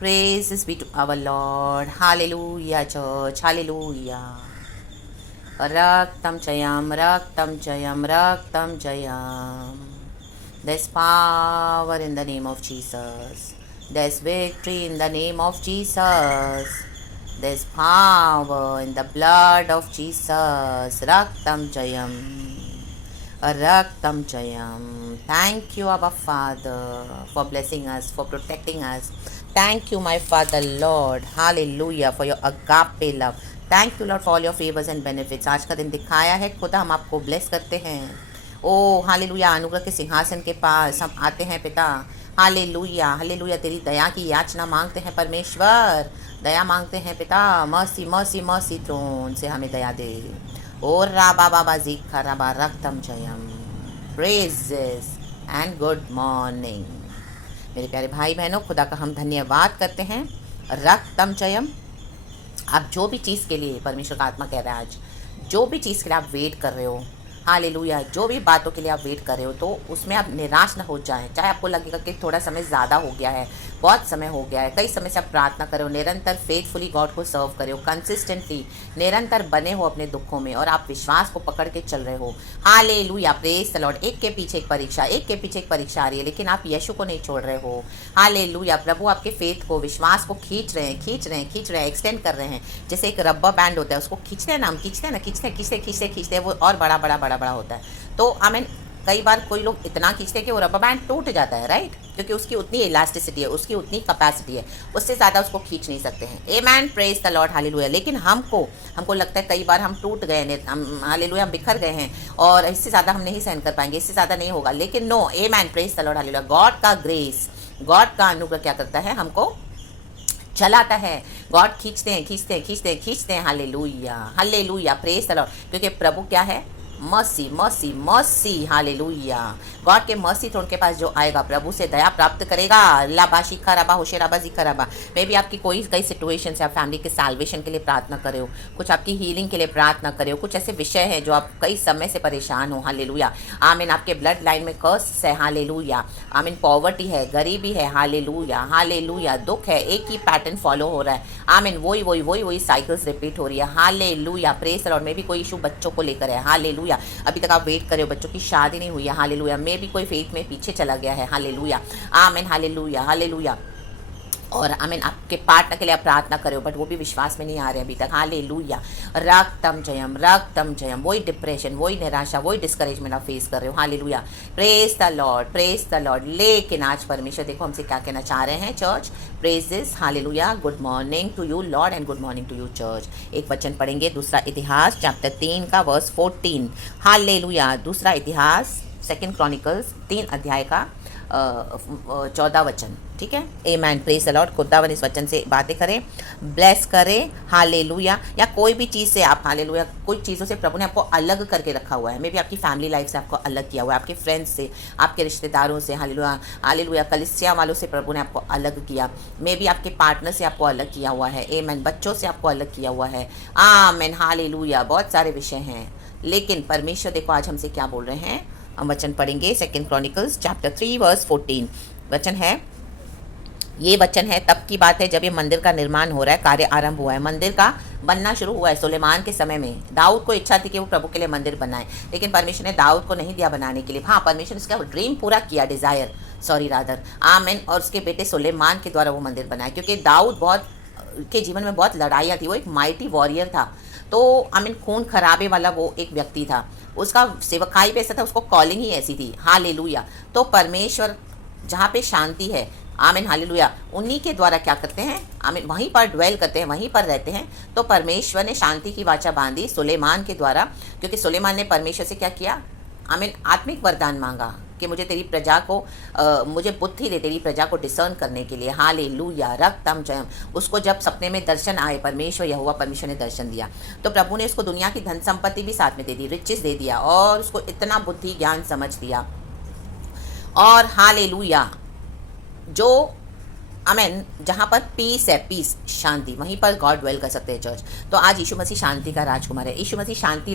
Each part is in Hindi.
Praises be to our Lord. Hallelujah, church. Hallelujah. Raktam Jayam, Raktam Jayam, Raktam Jayam. There's power in the name of Jesus. There's victory in the name of Jesus. There's power in the blood of Jesus. Raktam Jayam. Raktam Jayam. Thank you, Abba Father, for blessing us, for protecting us. Thank you, my Father, Lord. Hallelujah, for your agape love. Thank you Lord for all your favours and benefits. आज का दिन दिखाया है खुदा, हम आपको ब्लेस करते हैं। ओ हालेलुया, अनुग्रह के सिंहासन के पास हम आते हैं पिता। हालेलुया हालेलुया, तेरी दया की याचना मांगते हैं परमेश्वर, दया मांगते हैं पिता। मर्सी मर्सी मर्सी थ्रोन से हमें दया दे। ओ राबा बाबा जीखा राबा रक्तम Jayam. Praises and good morning मेरे प्यारे भाई बहनों, खुदा का हम धन्यवाद करते हैं। रक्तम जयम। आप जो भी चीज़ के लिए, परमेश्वर का आत्मा कह रहा है आज, जो भी चीज़ के लिए आप वेट कर रहे हो, हालेलुया, जो भी बातों के लिए आप वेट कर रहे हो, तो उसमें आप निराश ना हो जाएं। चाहे आपको लगेगा कि थोड़ा समय ज़्यादा हो गया है, बहुत समय हो गया है, कई समय से आप प्रार्थना करो, निरंतर फेथफुली गॉड को सर्व करो, कंसिस्टेंटली निरंतर बने हो अपने दुखों में और आप विश्वास को पकड़ के चल रहे हो। Hallelujah, praise the Lord. एक के पीछे एक परीक्षा, एक के पीछे एक परीक्षा आ रही है, लेकिन आप यीशु को नहीं छोड़ रहे हो। हालेलुया, प्रभु आपके फेथ को, विश्वास को खींच रहे हैं, खींच रहे हैं, खींच रहे हैं, एक्सटेंड कर रहे हैं। जैसे एक रबर बैंड होता है, उसको खींचते हैं ना, हम खींचते हैं ना, खींचते खींचते खींचते खींचते वो और बड़ा बड़ा बड़ा बड़ा होता है। तो आई मीन कई बार कोई लोग इतना खींचते हैं कि वो रबर बैंड टूट जाता है, राइट, क्योंकि उसकी उतनी इलास्टिसिटी है, उसकी उतनी कैपेसिटी है, उससे ज़्यादा उसको खींच नहीं सकते हैं। आमेन, प्रेज द लॉर्ड, हालेलुया। लेकिन हमको लगता है कई बार हम टूट गए हैं, हालेलुया, हम बिखर गए हैं और इससे ज़्यादा हम नहीं सहन कर पाएंगे, इससे ज़्यादा नहीं होगा। लेकिन no, amen, praise the lord, hallelujah. God का ग्रेस, गॉड का अनुग्रह क्या करता है, हमको चलाता है। गॉड खींचते हैं, खींचते हैं, खींचते हैं, खींचते हैं। Hallelujah hallelujah, praise the Lord. क्योंकि प्रभु क्या है, mercy mercy mercy, hallelujah. God के मर्सी थ्रोन के पास जो आएगा, प्रभु से दया प्राप्त करेगा। लाबाशी खराबा होशेराबा जी खराबा। मे भी आपकी कई सिचुएशन से आप फैमिली के साल्वेशन के लिए प्रार्थना करे हो, कुछ आपकी हीलिंग के लिए प्रार्थना करे हो, कुछ ऐसे विषय हैं जो आप कई समय से परेशान हो। हालेलुया, आमीन। आपके ब्लड लाइन में कर्स है, हालेलुया, आमीन। पॉवर्टी है, गरीबी है, हालेलुया हालेलुया। दुख है, एक ही पैटर्न फॉलो हो रहा है, आमीन। वही साइकिल्स रिपीट हो रही है, हालेलुया, प्रेज द लॉर्ड। में भी कोई इशू बच्चों को लेकर है, हालेलुया। अभी तक आप वेट कर रहे हो, बच्चों की शादी नहीं हुई है, हालेलुया। मे भी कोई फेथ में पीछे चला गया है, हालेलुया, आमीन, हालेलुया हालेलुया। और आमीन, आपके पार्टनर के लिए आप प्रार्थना करो बट वो भी विश्वास में नहीं आ रहे अभी तक, हालेलुया। रक्तम जयम, रक्तम जयम। वही डिप्रेशन, वही निराशा, वही डिस्करेजमेंट आप फेस कर रहे हो, hallelujah, praise the Lord, praise the Lord. लेकिन आज परमेश्वर देखो हमसे क्या कहना चाह रहे हैं, church, praises, hallelujah. Good morning to you lord and good morning to you church. एक वचन पढ़ेंगे, दूसरा इतिहास चैप्टर 3 का वर्स 14, हालेलुया। दूसरा इतिहास, सेकंड क्रॉनिकल्स 3 अध्याय का 14 वचन, ठीक है। आमेन, प्रेज द लॉर्ड। खुदावन इस वचन से बातें करें, ब्लेस करें, हालेलुया। या कोई भी चीज़ से आप, हालेलुया, कुछ चीज़ों से प्रभु ने आपको अलग करके रखा हुआ है। मे भी आपकी फैमिली लाइफ से आपको अलग किया हुआ है, आपके फ्रेंड्स से, आपके रिश्तेदारों से, हालेलुया हालेलुया, कलिसिया वालों से प्रभु ने आपको अलग किया। मे भी आपके पार्टनर से आपको अलग किया हुआ है, आमेन। बच्चों से आपको अलग किया हुआ है, आमेन, हालेलुया। बहुत सारे विषय हैं, लेकिन परमेश्वर देखो आज हमसे क्या बोल रहे हैं। हम वचन पढ़ेंगे, सेकंड क्रॉनिकल्स चैप्टर 3 वर्स 14। वचन है, ये वचन है तब की बात है जब ये मंदिर का निर्माण हो रहा है, कार्य आरंभ हुआ है, मंदिर का बनना शुरू हुआ है सुलेमान के समय में। दाऊद को इच्छा थी कि वो प्रभु के लिए मंदिर बनाए, लेकिन परमेश्वर ने दाऊद को नहीं दिया बनाने के लिए। हाँ, परमेश्वर ने उसका ड्रीम पूरा किया, डिज़ायर, सॉरी रादर, आमीन। और उसके बेटे सुलेमान के द्वारा वो मंदिर बनाया, क्योंकि दाऊद के जीवन में बहुत लड़ाइयाँ थी, वो एक माइटी वॉरियर था। तो आमीन, खून खराबे वाला वो एक व्यक्ति था, उसका सेवकाई पे ऐसा था, उसको कॉलिंग ही ऐसी थी, हालेलुया। तो परमेश्वर जहाँ पे शांति है, आमीन, हालेलुया, उन्हीं के द्वारा क्या करते हैं, आमीन, वहीं पर ड्वेल करते हैं, वहीं पर रहते हैं। तो परमेश्वर ने शांति की वाचा बांधी सुलेमान के द्वारा, क्योंकि सुलेमान ने परमेश्वर से क्या किया, आमीन, आत्मिक वरदान मांगा कि मुझे तेरी प्रजा को मुझे बुद्धि दे, तेरी प्रजा को डिसर्न करने के लिए, हालेलुया, रक्तम जयम। उसको जब सपने में दर्शन आए, परमेश्वर यहोवा परमेश्वर ने दर्शन दिया, तो प्रभु ने उसको दुनिया की धन संपत्ति भी साथ में दे दी, रिचेस दे दिया, और उसको इतना बुद्धि ज्ञान समझ दिया। और हालेलुया, जो आमेन, जहाँ पर पीस है, पीस शांति, वहीं पर गॉड ड्वेल कर सकते हैं चर्च। तो आज यीशु मसीह शांति का राजकुमार है। यीशु मसीह शांति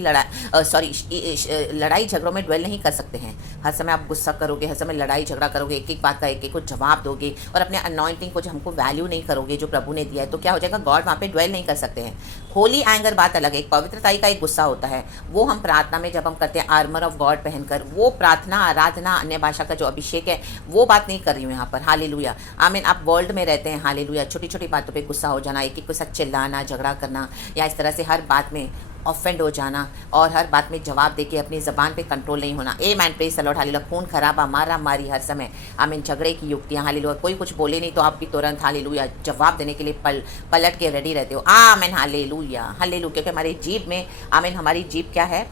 लड़ाई झगड़ों में ड्वेल नहीं कर सकते हैं। हर समय आप गुस्सा करोगे, हर समय लड़ाई झगड़ा करोगे, एक एक बात का एक एक को जवाब दोगे और अपने अनॉइंटिंग को जो हमको वैल्यू नहीं करोगे जो प्रभु ने दिया है, तो क्या हो जाएगा, गॉड वहाँ पे ड्वेल नहीं कर सकते हैं। होली एंगर बात अलग है, एक पवित्रताई का एक गुस्सा होता है, वो हम प्रार्थना में जब हम करते हैं आर्मर ऑफ गॉड पहनकर, वो प्रार्थना आराधना अन्य भाषा का जो अभिषेक है वो बात नहीं कर रही हूँ यहाँ पर। हालेलुया, आमीन। आप वर्ल्ड में रहते हैं, हालेलुया, छोटी छोटी बातों पे गुस्सा हो जाना, एक एक के साथ चिल्लाना, झगड़ा करना, या इस तरह से हर बात में ऑफेंड हो जाना और हर बात में जवाब देके अपनी ज़बान पे कंट्रोल नहीं होना। A man, praise the lord, hallelujah. खून खराबा, मारा मारी हर समय, आमीन, झगड़े की युक्तियाँ, हालेलुया। कोई कुछ बोले नहीं तो आप भी तुरंत, हालेलुया, जवाब देने के लिए पलट के रेडी रहते हो। आमीन, हालेलुया, हालेलुया। क्योंकि हमारी जीभ में, आमीन, हमारी जीभ क्या है,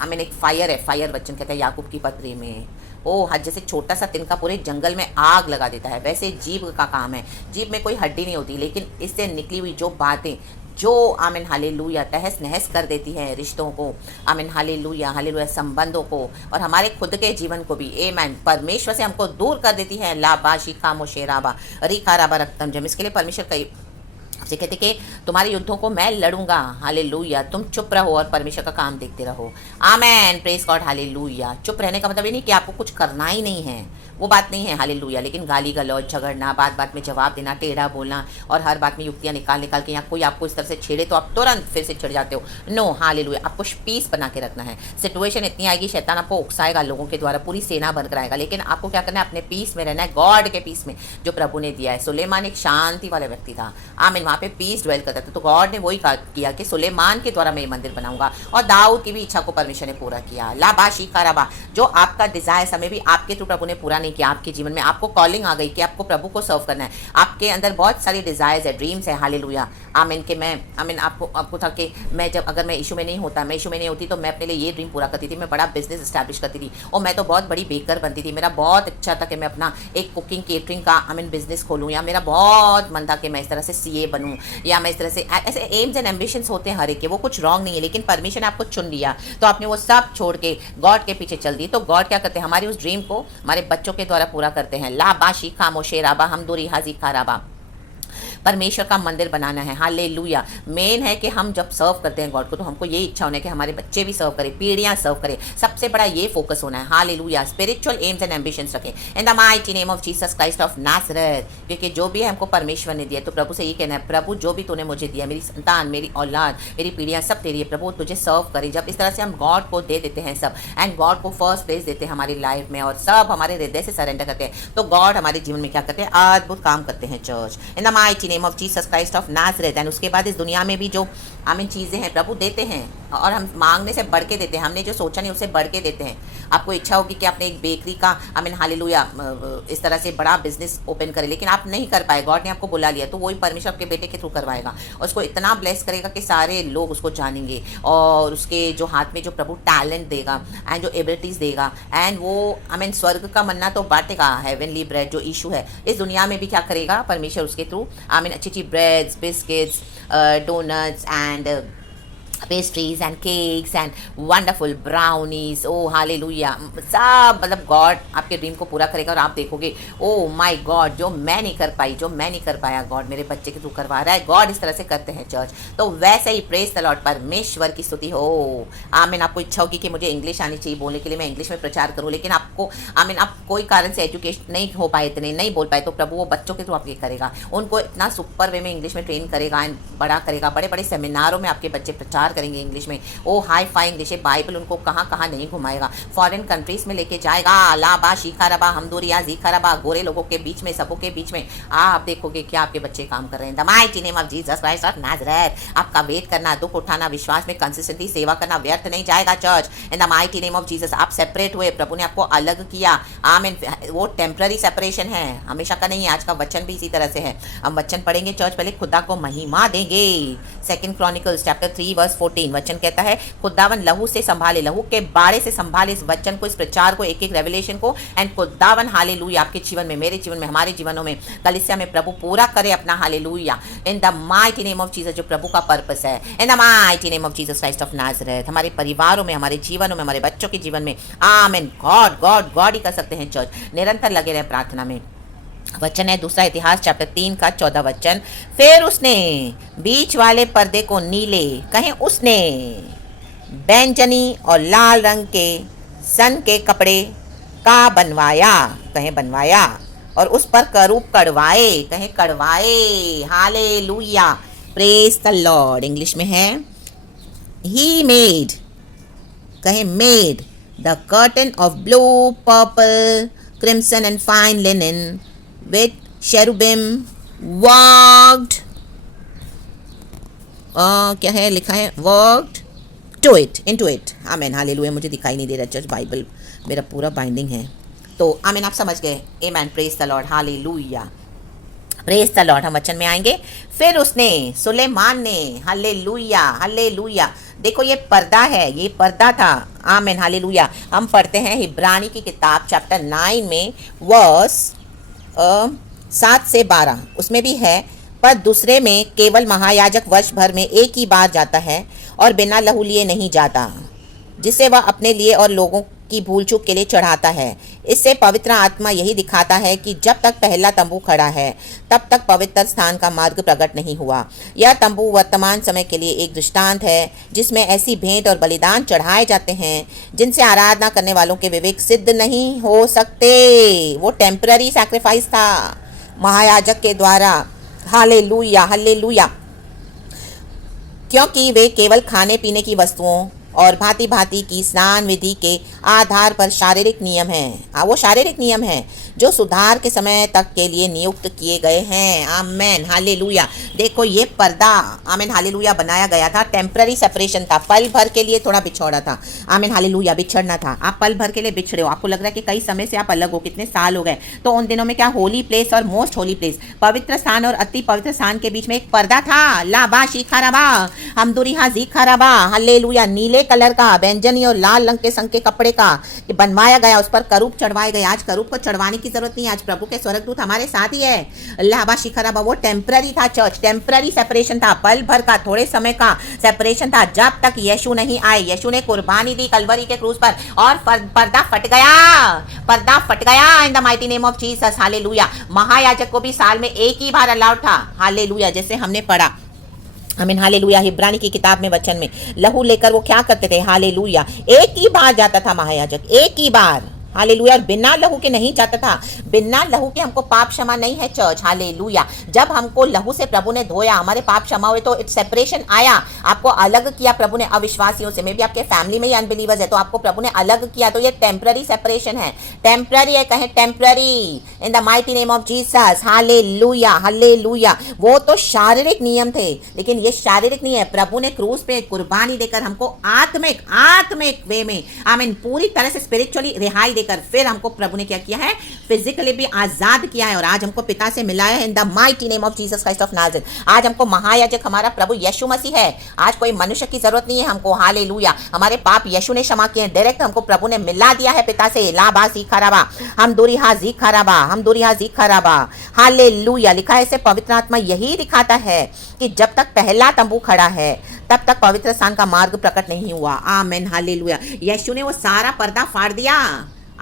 आमीन, एक फायर है, फायर वचन कहता है याकूब की पत्री में। ओ हज, जैसे छोटा सा तिनका पूरे जंगल में आग लगा देता है, वैसे जीभ का काम है। जीभ में कोई हड्डी नहीं होती, लेकिन इससे निकली हुई जो बातें जो, आमीन, हालेलुया, तहस नहस कर देती हैं रिश्तों को, आमीन, हालेलुया, हालेलुया, संबंधों को और हमारे खुद के जीवन को भी, ए मैन, परमेश्वर से हमको दूर कर देती है। लाबा शिखा मोशेराबा रिखाराबा रक्तम जम। इसके लिए परमेश्वर कई आपसे कहते कि तुम्हारे युद्धों को मैं लड़ूंगा, हालेलुया, तुम चुप रहो और परमेश्वर का काम देखते रहो। आमेन, प्रेज गॉड, हालेलुया। चुप रहने का मतलब ये नहीं कि आपको कुछ करना ही नहीं है, वो बात नहीं है, हालेलुया। लेकिन गाली गलौज, झगड़ना, बात बात में जवाब देना, टेढ़ा बोलना और हर बात में युक्तियाँ निकाल निकाल के, या कोई आपको इस तरह से छेड़े तो आप तुरंत फिर से छिड़ जाते हो। नो, हालेलुया, आपको पीस बना के रखना है। सिचुएशन इतनी आएगी, शैतान आपको उकसाएगा, लोगों के द्वारा पूरी सेना बनकर आएगा, लेकिन आपको क्या करना है, अपने पीस में रहना है, गॉड के पीस में जो प्रभु ने दिया है। सुलेमान एक शांति वाला व्यक्ति था, आमीन, वहाँ पे पीस ड्वेल करता था। तो गॉड ने वही किया कि सुलेमान के द्वारा मैं ये मंदिर बनाऊंगा, और दाऊद की भी इच्छा को परमेश्वर ने पूरा किया। लाबा शिखा राबा, जो आपका डिजायर समय भी आपके थ्रू प्रभु ने पूरा नहीं किया, आपके जीवन में आपको कॉलिंग आ गई कि आपको प्रभु को सर्व करना है, आपके अंदर बहुत सारी डिजायर्स है, ड्रीम्स है, हालेलुया, आमीन, कि मैं, आमीन, आपको था कि मैं जब, अगर मैं यीशु में नहीं होता, मैं यीशु में नहीं होती तो मैं अपने लिए ये ड्रीम पूरा करती थी, मैं बड़ा बिजनेस एस्टैब्लिश करती थी, और मैं तो बहुत बड़ी बेकर बनती थी, मेरा बहुत अच्छा था कि मैं अपना एक कुकिंग केटरिंग का, आमीन, बिजनेस खोलूँ, या मेरा बहुत मन था कि मैं इस तरह से सीए बनूँ, या मैं इस तरह से, ऐसे एम्स एंड एम्बिशंस होते हैं हर एक के, वो कुछ रॉन्ग नहीं है, लेकिन परमेश्वर ने आपको चुन लिया तो आपने वो सब छोड़ के गॉड के पीछे चल दी। तो गॉड क्या करते हैं, हमारी उस ड्रीम को हमारे बच्चों के द्वारा पूरा करते हैं। लाबा शिखा मोशेराबा हम दूरी हाजी खाराबा, परमेश्वर का मंदिर बनाना है, हालेलुया। मेन है कि हम जब सर्व करते हैं गॉड को, तो हमको ये इच्छा होना है कि हमारे बच्चे भी सर्व करें, पीढ़ियां सर्व करें, सबसे बड़ा ये फोकस होना है, hallelujah. Spiritual aims and ambitions रखें in the mighty name of Jesus Christ of नासरत, क्योंकि जो भी है हमको परमेश्वर ने दिया, तो प्रभु से ये कहना है, प्रभु जो भी तूने मुझे दिया, मेरी संतान, मेरी औलाद, मेरी पीढ़ियां सब तेरी है, प्रभु तुझे सर्व करे। जब इस तरह से हम गॉड को दे देते हैं सब, एंड गॉड को फर्स्ट प्लेस देते हैं हमारी लाइफ में, और सब हमारे हृदय से सरेंडर करते हैं, तो गॉड हमारे जीवन में क्या करते हैं, अद्भुत काम करते हैं church, in the mighty name of Jesus Christ of Nazareth. And उसके बाद इस दुनिया में भी जो आमीन चीज़ें हैं प्रभु देते हैं, और हम मांगने से बढ़ के देते हैं, हमने जो सोचा नहीं उससे बढ़ के देते हैं। आपको इच्छा होगी कि आपने एक बेकरी का, आमीन, हालेलुया, इस तरह से बड़ा बिजनेस ओपन करे, लेकिन आप नहीं कर पाए, गॉड ने आपको बुला लिया, तो वही परमेश्वर आपके बेटे के थ्रू करवाएगा, और उसको इतना ब्लेस करेगा कि सारे लोग उसको जानेंगे, और उसके जो हाथ में जो प्रभु टैलेंट देगा एंड जो एबिलिटीज़ देगा, एंड वो, आमीन, स्वर्ग का मन्ना तो बांटेगा, हेवनली ब्रेड जो इशू है इस दुनिया में भी क्या करेगा परमेश्वर उसके थ्रू, आमीन, अच्छी अच्छी breads, biscuits, donuts and pastries and cakes and wonderful brownies, oh hallelujah, सब, मतलब गॉड आपके ड्रीम को पूरा करेगा, और आप देखोगे ओ माय गॉड, जो मैं नहीं कर पाई, जो मैं नहीं कर पाया, गॉड मेरे बच्चे के थ्रू करवा रहा है। गॉड इस तरह से करते हैं चर्च। तो वैसे ही प्रेज द लॉर्ड, परमेश्वर की स्तुति हो। आमीन। आपको इच्छा होगी कि मुझे इंग्लिश आनी चाहिए बोलने के लिए, मैं इंग्लिश में प्रचार करूँ, लेकिन आपको, आमीन, आप कोई कारण से एजुकेशन नहीं हो पाए, इतने नहीं बोल पाए, तो प्रभु वो बच्चों के थ्रू आपके करेगा, उनको इतना सुपर वे में इंग्लिश में ट्रेन करेगा एंड बड़ा करेगा, बड़े बड़े सेमिनारों में आपके बच्चे प्रचार करेंगे इंग्लिश में, ओ हाई फाई इंग्लिश है, बाइबल उनको कहाँ कहाँ नहीं घुमाएगा, फॉरेन कंट्रीज में लेके जाएगा, लाबा शिखा रबा हमदूरिया जीखा रबा, गोरे लोगों के बीच में, सबों के बीच में आप देखोगे क्या आपके बच्चे काम कर रहे हैं। The mighty name of Jesus Christ of Nazareth. आपका वेट करना, दुख उठाना, विश्वास में कंसिस्टेंटली सेवा करना व्यर्थ नहीं जाएगा church, in the mighty name of Jesus. आप सेपरेट हुए, प्रभु ने आपको अलग किया, आमीन। वो टेम्पररी सेपरेशन है, हमेशा का नहीं है। आज का वचन भी इसी तरह से है, हम वचन पढ़ेंगे चर्च, पहले खुदा को महिमा देंगे। 2 क्रॉनिकल्स चैप्टर 3 वर्स 14 वचन कहता है, खुदावन लहू से संभाले, लहू के बाड़े से संभाले इस वचन को, इस प्रचार को, एक एक रेवलेशन को, एंड खुदावन हालेलुया आपके जीवन में, मेरे जीवन में, हमारे जीवनों में, कलीसिया में प्रभु पूरा करे अपना hallelujah, in the mighty name of Jesus. जो प्रभु का पर्पस है, इन the mighty name of Jesus Christ of Nazareth, हमारे परिवारों में, हमारे जीवनों में, हमारे बच्चों के जीवन में, आमीन। गॉड गॉड गॉड ही कर सकते हैं चर्च। निरंतर लगे रहे प्रार्थना में, वचन है दूसरा इतिहास चैप्टर 3 का 14 वचन। फिर उसने बीच वाले पर्दे को नीले, कहें उसने बैंगनी और लाल रंग के सन के कपड़े का बनवाया, कहें बनवाया, और उस पर करूब कड़वाए, कहें कड़वाए। Hallelujah, praise the lord. English में है ही मेड, कहें made the curtain of blue, purple, crimson and fine linen with cherubim worked, क्या है लिखा है, worked to it, into it। Amen, hallelujah. मुझे दिखाई नहीं दे रहा चर्च, बाइबल मेरा पूरा बाइंडिंग है, तो आमेन, आप समझ गए। आमेन, praise the lord, hallelujah, praise the lord. हम वचन में आएंगे। फिर उसने, सुलेमान ने, हालेलुया हालेलुया। देखो ये पर्दा है, ये पर्दा था। आमेन, हालेलुया। हम पढ़ते हैं इब्रानी की किताब चैप्टर 9 में वर्स 7 से 12, उसमें भी है, पर दूसरे में केवल महायाजक वर्ष भर में एक ही बार जाता है और बिना लहू लिए नहीं जाता, जिसे वह अपने लिए और लोगों की भूल चूक के लिए चढ़ाता है। इससे पवित्र आत्मा यही दिखाता है कि जब तक पहला तंबू खड़ा है तब तक पवित्र स्थान का मार्ग प्रकट नहीं हुआ। यह तंबू वर्तमान समय के लिए एक दृष्टांत है जिसमें ऐसी भेंट और बलिदान चढ़ाए जाते हैं जिनसे आराधना करने वालों के विवेक सिद्ध नहीं हो सकते। वो टेम्पररी सैक्रिफाइस था महायाजक के द्वारा। Hallelujah hallelujah. क्योंकि वे केवल खाने पीने की वस्तुओं और भांति भांति की स्नान विधि के आधार पर शारीरिक नियम हैं। वो शारीरिक नियम हैं जो सुधार के समय तक के लिए नियुक्त किए गए हैं। आमेन, हालेलुया। देखो ये पर्दा, आमेन, हालेलुया, बनाया गया था, टेम्पररी सेपरेशन था, पल भर के लिए थोड़ा बिछौड़ा था। आमेन, हालेलुया, बिछड़ना था। आप पल भर के लिए बिछड़े हो, आपको लग रहा है कि कई समय से आप अलग हो, कितने साल हो गए, तो उन दिनों में क्या होली प्लेस और मोस्ट होली प्लेस, पवित्र स्थान और अति पवित्र स्थान के बीच में एक पर्दा था। लाबा शिखाराबा हमदुरिहा जीखाराबा, हालेलुया। नीले कलर का, बैंगनी और लाल रंग के संग के कपड़े का बनवाया गया, उस पर करूब चढ़वाए गए। आज करूब को चढ़वाने की जरूरत नहीं है, आज प्रभु के स्वर्गदूत हमारे साथ ही है। लाबा शिखाराबा, वो टेम्पररी था चर्च, टेम्पररी सेपरेशन था, पल भर का, थोड़े समय का सेपरेशन था, जब तक यीशु नहीं आए। यीशु ने कुर्बानी दी कलवरी के क्रूस पर और पर्दा फट गया, पर्दा फट गया इन the mighty name of Jesus. Hallelujah. महायाजक को भी साल में एक ही बार अलाउड था। हालेलुया, जैसे हमने पढ़ा, आमीन, हालेलुया। इब्रानी की किताब में वचन में लहू लेकर वो क्या करते थे, हालेलुया, एक ही बार जाता था महायाजक, एक ही बार, हालेलुया। और बिना लहू के नहीं जाता था, बिना लहू के हमको पाप क्षमा नहीं है चर्च। हालेलुया। जब हमको लहू से प्रभु ने धोया, हमारे पाप क्षमा हुए, तो इट सेपरेशन आया, आपको अलग किया प्रभु ने अविश्वासियों से। मे भी आपके फैमिली में ही अनबिलीवर्स है तो आपको प्रभु ने अलग किया, तो ये टेम्पररी सेपरेशन है, टेम्पररी है, कहें temporary in the mighty name of Jesus. Hallelujah hallelujah. वो तो शारीरिक नियम थे, लेकिन ये शारीरिक नहीं है। प्रभु ने क्रूस पे कुर्बानी देकर हमको आत्मिक आत्मिक वे में, आमीन, पूरी तरह से स्पिरिचुअली रिहाई देकर फिर हमको प्रभु ने क्या किया है, फिजिकली भी आजाद किया है, और आज हमको पिता से मिलाया है इन the mighty name of Jesus Christ of Nazareth. आज हमको महायाजक हमारा प्रभु यीशु मसीह है। आज कोई मनुष्य की जरूरत नहीं है हमको। हालेलुया। हमारे पाप यीशु ने क्षमा किए हैं, डायरेक्ट हमको प्रभु ने मिला दिया है पिता से। लाबा सीखाराबा हम दूरी हाजी खराबा, हम दूरी हाजी खराबा। हालेलुया। लिखा है इसे पवित्र आत्मा यही दिखाता है कि जब तक पहला तंबू खड़ा है तब तक पवित्र स्थान का मार्ग प्रकट नहीं हुआ। आमेन, हालेलुया। यीशु ने वो सारा पर्दा फाड़ दिया।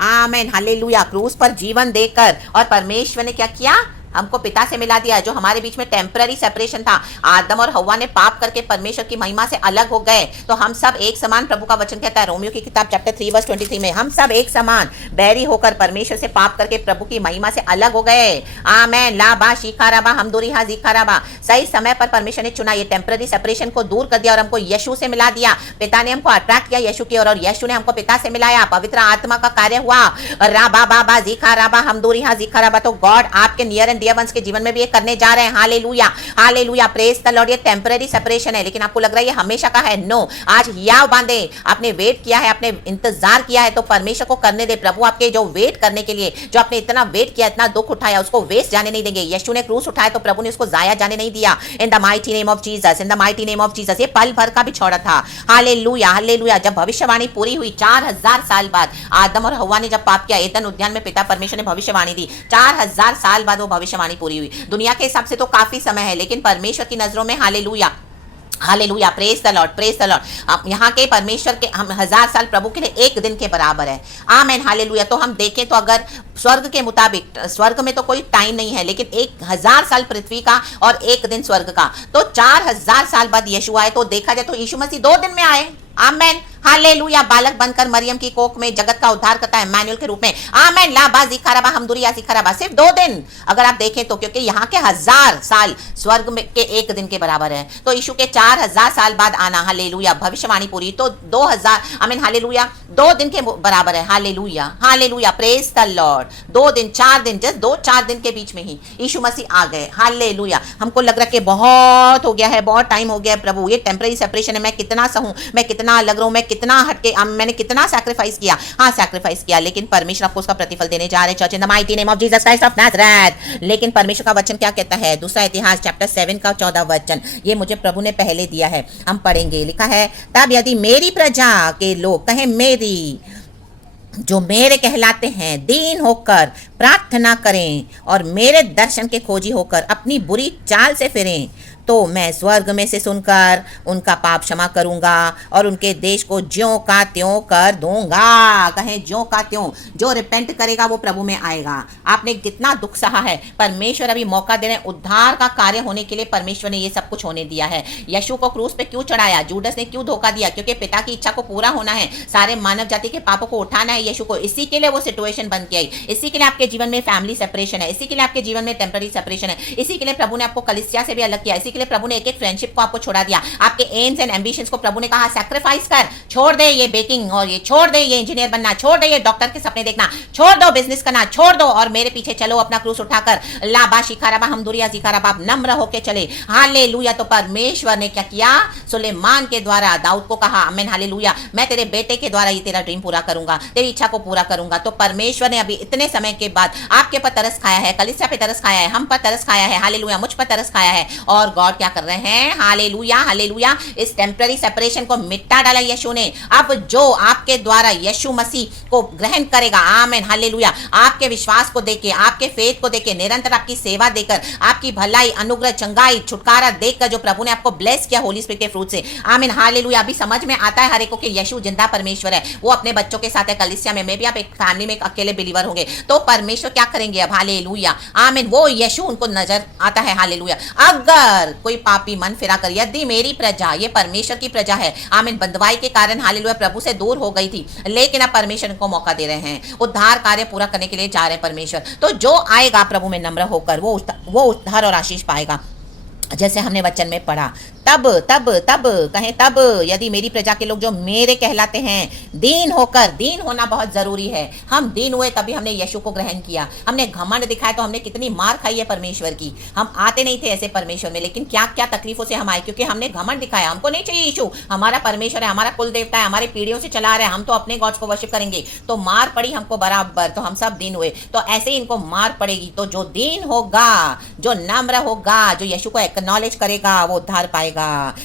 आमेन, हालेलुया। क्रूस पर जीवन देकर, और परमेश्वर ने क्या किया, हमको पिता से मिला दिया। जो हमारे बीच में टेम्पररी सेपरेशन था, आदम और हव्वा ने पाप करके परमेश्वर की महिमा से अलग हो गए, तो हम सब एक समान, प्रभु का वचन कहता है रोमियो की किताब चैप्टर 3 वर्स 23 में, हम सब एक समान बैरी होकर परमेश्वर से पाप करके प्रभु की महिमा से अलग हो गए। आमेन, लाबा शिखाराबा हमदुरिहा जीखाराबा। सही समय पर परमेश्वर ने चुना, ये टेम्पररी सेपरेशन को दूर कर दिया और हमको यीशु से मिला दिया। पिता ने हमको अट्रैक्ट किया यीशु की ओर, और यीशु ने हमको पिता से मिलाया। पवित्र आत्मा का कार्य हुआ। राबा बाबा जीखाराबा हमदुरिहा जीखाराबा। तो गॉड आपके नियर एंड डियर वंस के जीवन में भी ये करने जा रहे हैं। Hallelujah hallelujah, praise the Lord. ये टेम्पररी सेपरेशन है, लेकिन आपको लग रहा है ये हमेशा का है। नो, आज याव बांधे, आपने वेट किया है, आपने इंतजार किया है, तो परमेश्वर को करने दे। प्रभु आपके जो वेट करने के लिए, जो आपने इतना वेट किया, इतना दुख उठाया, उसको वेस्ट जाने नहीं देंगे। यीशु ने क्रूस उठाया तो प्रभु ने उसको जाया जाने नहीं दिया। इन the mighty name of Jesus, in the mighty name of Jesus. ये पल भर का बिछौड़ा था। Hallelujah hallelujah. जब भविष्यवाणी पूरी हुई 4000 साल बाद, आदम और हव्वा ने जब पाप किया, एदन उद्यान में पिता परमेश्वर ने भविष्यवाणी दी। 4000 साल बाद वो भविष्यवाणी पूरी हुई। दुनिया के हिसाब से तो काफी समय है, लेकिन परमेश्वर की नजरों में, hallelujah, hallelujah, praise the Lord, praise the Lord. यहाँ के परमेश्वर के हम 1000 साल प्रभु के लिए एक दिन के बराबर है। आमेन, हालेलुया। तो हम देखें तो अगर स्वर्ग के मुताबिक, स्वर्ग में तो कोई टाइम नहीं है, लेकिन 1000 साल पृथ्वी का और एक दिन स्वर्ग का, तो 4000 साल बाद यीशु आए। तो देखा जाए तो यीशु मसीह 2 दिन में आए। आमेन, हालेलुया। बालक बनकर मरियम की कोख में जगत का उद्धार करता है मैनुअल के रूप में। आमेन, लाबा जिखाराबा हमदुरिया जिखाराबा, सिर्फ 2 दिन अगर आप देखें तो, क्योंकि यहाँ के 1000 साल स्वर्ग में के एक दिन के बराबर है। तो यीशु के 4000 साल बाद आना, हालेलुया, भविष्यवाणी पूरी, तो 2000, आमीन, हालेलुया, 2 दिन के बराबर है। Hallelujah, hallelujah, praise the Lord. 2 दिन, 4 दिन, जस्ट 2-4 दिन के बीच में ही यीशु मसीह आ गए। हालेलुया। हमको लग रहा है कि बहुत हो गया है, बहुत टाइम हो गया है प्रभु, ये टेम्पररी सेपरेशन है, मैं कितना सहूं, मैं कितना लग रहा हूं, मैं कितना हटके, मैंने कितना सैक्रिफाइस किया। हाँ, सैक्रिफाइस किया, लेकिन परमेश्वर आपको उसका प्रतिफल देने जा रहे हैं। Church in the mighty name of Jesus Christ of Nazareth. लेकिन परमेश्वर का वचन क्या कहता है? दूसरा इतिहास चैप्टर 7 का 14 वचन, ये मुझे प्रभु ने पहले दिया है, हम पढ़ेंगे। लिखा है, तब यदि मेरी प्रजा के लोग कहें मेरी, जो मेरे कहलाते हैं, दीन होकर प्रार्थना करें और मेरे दर्शन के खोजी होकर अपनी बुरी चाल से फिरें, तो मैं स्वर्ग में से सुनकर उनका पाप क्षमा करूंगा और उनके देश को ज्यों का त्यों कर दूंगा। कहें ज्यों का त्यों। जो रिपेंट करेगा वो प्रभु में आएगा। आपने कितना दुख सहा है, परमेश्वर अभी मौका दे रहे हैं। उद्धार का कार्य होने के लिए परमेश्वर ने ये सब कुछ होने दिया है। यीशु को क्रूस पे क्यों चढ़ाया? जूडस ने क्यों धोखा दिया? क्योंकि पिता की इच्छा को पूरा होना है, सारे मानव जाति के पापों को उठाना है यीशु को। इसी के लिए वो सिचुएशन बन के आई। इसी के लिए आपके जीवन में फैमिली सेपरेशन है, इसी के लिए आपके जीवन में टेम्पररी सेपरेशन है, इसी के लिए प्रभु ने आपको कलीसिया से भी अलग किया, इसी के लिए प्रभु ने एक फ्रेंडशिप को आपको छोड़ा दिया। आपके एम्स एंड एम्बिशंस को प्रभु ने कहा सैक्रिफाइस कर, छोड़ दे ये बेकिंग, और ये छोड़ दे ये इंजीनियर बनना, छोड़ दे ये डॉक्टर के सपने देखना, छोड़ दो बिजनेस करना, छोड़ दो और मेरे पीछे चलो अपना क्रूस उठाकर। लाबा शिखाराबा हमदुरिया जिखाराबा, आप नम्र होके चले। हालेलुया। तो परमेश्वर ने क्या किया? सुलेमान के द्वारा दाऊद को कहा, आमीन, हालेलुया, मैं तेरे बेटे के द्वारा ये तेरा ड्रीम पूरा करूंगा, तेरी इच्छा को पूरा करूंगा। तो परमेश्वर ने अभी इतने समय के बाद आपके पर तरस खाया है, कलीसिया पे तरस खाया है, हम पर तरस खाया है, हालेलुया, मुझ पर तरस खाया है। और गॉड क्या कर रहे हैं? हालेलुया, हालेलुया, इस टेम्पररी सेपरेशन को मिटा डाला यीशु ने। अब जो आपके द्वारा यीशु मसीह को ग्रहण करेगा, आमीन, हालेलुया, आपके विश्वास को देके, आपके फेथ को देके, निरंतर आपकी सेवा देकर, आपकी भलाई, अनुग्रह, चंगाई, छुटकारा देखकर जो प्रभु ने आपको ब्लेस किया होली स्पिरिट के फ्रूट से, आमीन, हालेलुया। अभी समझ में आता है हर एक को कि यीशु जिंदा परमेश्वर है, वो अपने बच्चों के साथ है कलीसिया में। भी आप एक फैमिली में एक अकेले बिलीवर होंगे तो परमेश्वर क्या करेंगे अब? हालेलुया, आमीन, वो यीशु उनको नजर आता है। हालेलुया। अगर कोई पापी मन फिरा कर, यदि मेरी प्रजा, ये परमेश्वर की प्रजा है, आमीन, बंधुआई के कारण हालेलुया प्रभु से दूर हो गई थी, लेकिन अब परमेश्वर को मौका दे रहे हैं, उद्धार कार्य पूरा करने के लिए जा रहे हैं परमेश्वर। तो जो आएगा प्रभु में नम्र होकर, वो उद्धार और आशीष पाएगा। जैसे हमने वचन में पढ़ा, तब तब तब कहें तब यदि मेरी प्रजा के लोग जो मेरे कहलाते हैं, दीन होकर, दीन होना बहुत जरूरी है। हम दीन हुए तभी हमने यीशु को ग्रहण किया। हमने घमंड दिखाया तो हमने कितनी मार खाई है परमेश्वर की। हम आते नहीं थे ऐसे परमेश्वर में, लेकिन क्या क्या तकलीफों से हम आए, क्योंकि हमने घमंड दिखाया। हमको नहीं चाहिए यीशु, हमारा परमेश्वर है, हमारा कुल देवता है, हमारी पीढ़ियों से चला रहा है, हम तो अपने गॉड्स को वर्शिप करेंगे। तो मार पड़ी हमको बराबर, तो हम सब दीन हुए। तो ऐसे ही इनको मार पड़ेगी। तो जो दीन होगा, जो नम्र होगा, जो यीशु को एक्नॉलेज करेगा, वो उद्धार पाएगा।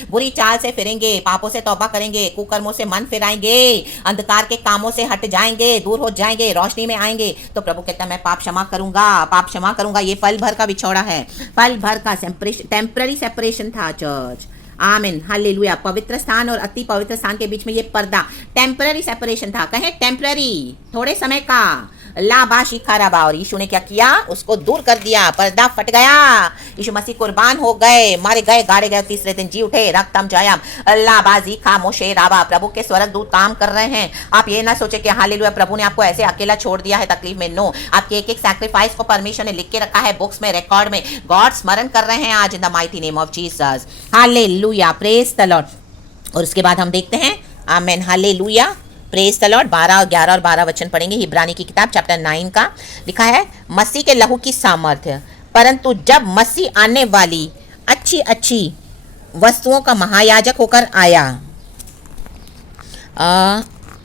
बुरी चाल से फिरेंगे, पापों से तौबा करेंगे, कुकर्मों से मन फिराएंगे, अंधकार के कामों से हट जाएंगे, दूर हो जाएंगे, रोशनी में आएंगे, तो प्रभु कहता है मैं पाप क्षमा करूंगा, पाप क्षमा करूंगा। ये पल भर का बिछोड़ा है, पल भर का टेम्पररी सेपरेशन था चर्च। आमीन, हालेलुया। पवित्र स्थान और अति पवित्र स्थान के बीच में ये पर्दा टेम्पररी सेपरेशन था। कहें टेम्पररी, थोड़े समय का। लाबा शिखाराबा, और यीशु ने क्या किया? उसको दूर कर दिया, पर्दा फट गया। यीशु मसीह कुर्बान हो गए, मारे गए, गाड़े गए, तीसरे दिन जी उठे, रक्तम जयम। लाबाजी खामोशे राबा, प्रभु के स्वर्गदूत काम कर रहे हैं। आप ये ना सोचे कि हालेलुया प्रभु ने आपको ऐसे अकेला छोड़ दिया है तकलीफ में। नो, आपके एक एक सैक्रिफाइस को परमेश्वर ने लिख के रखा है बुक्स में, रिकॉर्ड में। गॉड स्मरण कर रहे हैं आज इन the mighty name of Jesus. Hallelujah, praise the Lord. और उसके बाद हम देखते हैं, आमेन, हालेलुया, प्रेज द लॉर्ड। 12 और 11 और 12 वचन पढ़ेंगे। इब्रानी की किताब चैप्टर 9 का लिखा है, मसीह के लहू की सामर्थ्य, परंतु जब मसीह आने वाली अच्छी अच्छी वस्तुओं का महायाजक होकर आया,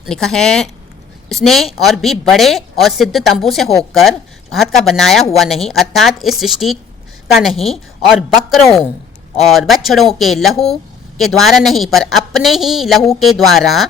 लिखा है, इसने और भी बड़े और सिद्ध तंबू से होकर, हाथ का बनाया हुआ नहीं, अर्थात इस सृष्टि का नहीं, और बकरों और बछड़ों के लहू के द्वारा नहीं, पर अपने ही लहू के द्वारा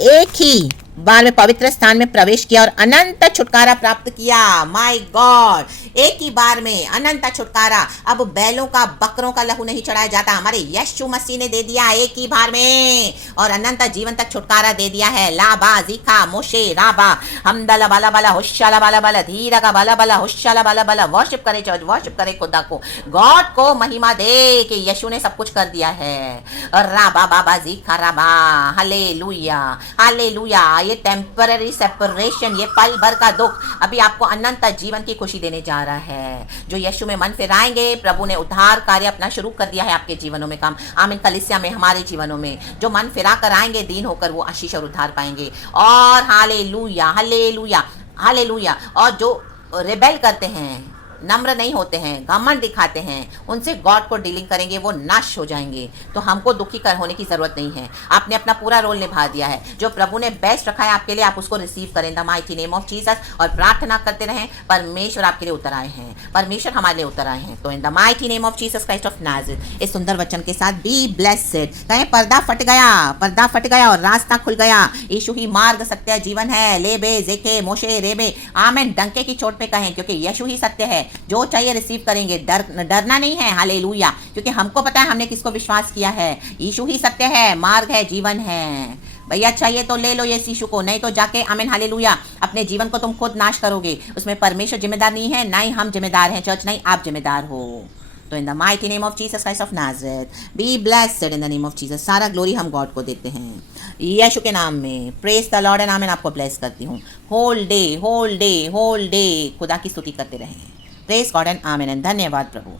एक ही बार में पवित्र स्थान में प्रवेश किया और अनंत छुटकारा प्राप्त किया। माय गॉड, एक ही बार में अनंत छुटकारा। अब बैलों का, बकरों का लहू नहीं चढ़ाया जाता, हमारे यीशु मसीह ने दे दिया एक ही बार में, और अनंत जीवन तक छुटकारा दे दिया है। लाबा जीखा मोशे राबा हमदला बाला बाला होशाला बाला बाला धीरा का बाला बाला होशाला बाला बाला। वर्शिप करे चर्च, वर्शिप करे खुदा को, गॉड को महिमा दे कि यीशु ने सब कुछ कर दिया है। राबा बाबा जीखा राबा, हालेलुया हालेलुया। ये टेम्पररी सेपरेशन, ये पल भर का दुख अभी आपको अनंत जीवन की खुशी देने जा रहा है। जो यीशु में मन फिराएंगे, प्रभु ने उद्धार कार्य अपना शुरू कर दिया है आपके जीवनों में काम। आमीन। कलीसिया में, हमारे जीवनों में जो मन फिरा कर आएंगे, दीन होकर, वो आशीष और उद्धार पाएंगे। और हालेलुया हालेलुया हालेलुया। और जो रिबेल करते हैं, नम्र नहीं होते हैं, घमंड दिखाते हैं, उनसे गॉड को डीलिंग करेंगे, वो नाश हो जाएंगे। तो हमको दुखी कर होने की जरूरत नहीं है। आपने अपना पूरा रोल निभा दिया है। जो प्रभु ने बेस्ट रखा है आपके लिए, आप उसको रिसीव करें the mighty name of Jesus, और प्रार्थना करते रहें। परमेश्वर आपके लिए उतर आए हैं, परमेश्वर हमारे लिए उतर आए हैं। तो इन the mighty name of Jesus Christ of Nazareth, इस सुंदर वचन के साथ बी ब्लेस्ड। कहें पर्दा फट गया, पर्दा फट गया और रास्ता खुल गया। यीशु ही मार्ग, सत्य, जीवन है। लेबे जेके मोशे रेबे, आमेन। डंके की चोट पे कहें, क्योंकि यीशु ही सत्य है। जो चाहिए रिसीव करेंगे, डरना नहीं है। हालेलुया, क्योंकि हमको पता है हमने किसको विश्वास किया है। यीशु ही सत्य है, मार्ग है, जीवन है। भैया चाहिए तो ले लो ये यीशु को, नहीं तो जाके आमीन हालेलुया अपने जीवन को तुम खुद नाश करोगे। उसमें परमेश्वर जिम्मेदार नहीं है, ना ही हम जिम्मेदार हैं। चर्च नहीं, आप जिम्मेदार हो। तो इन the mighty name of Jesus Christ of Nazareth, be blessed in the name of Jesus. सारा ग्लोरी हम गॉड को देते हैं यीशु के नाम में। प्रेज द लॉर्ड एंड आमीन। आपको ब्लेस करती हूँ। Whole day whole day whole day खुदा की स्तुति करते रहें। प्रेज गॉड एंड आमीन। धन्यवाद प्रभु।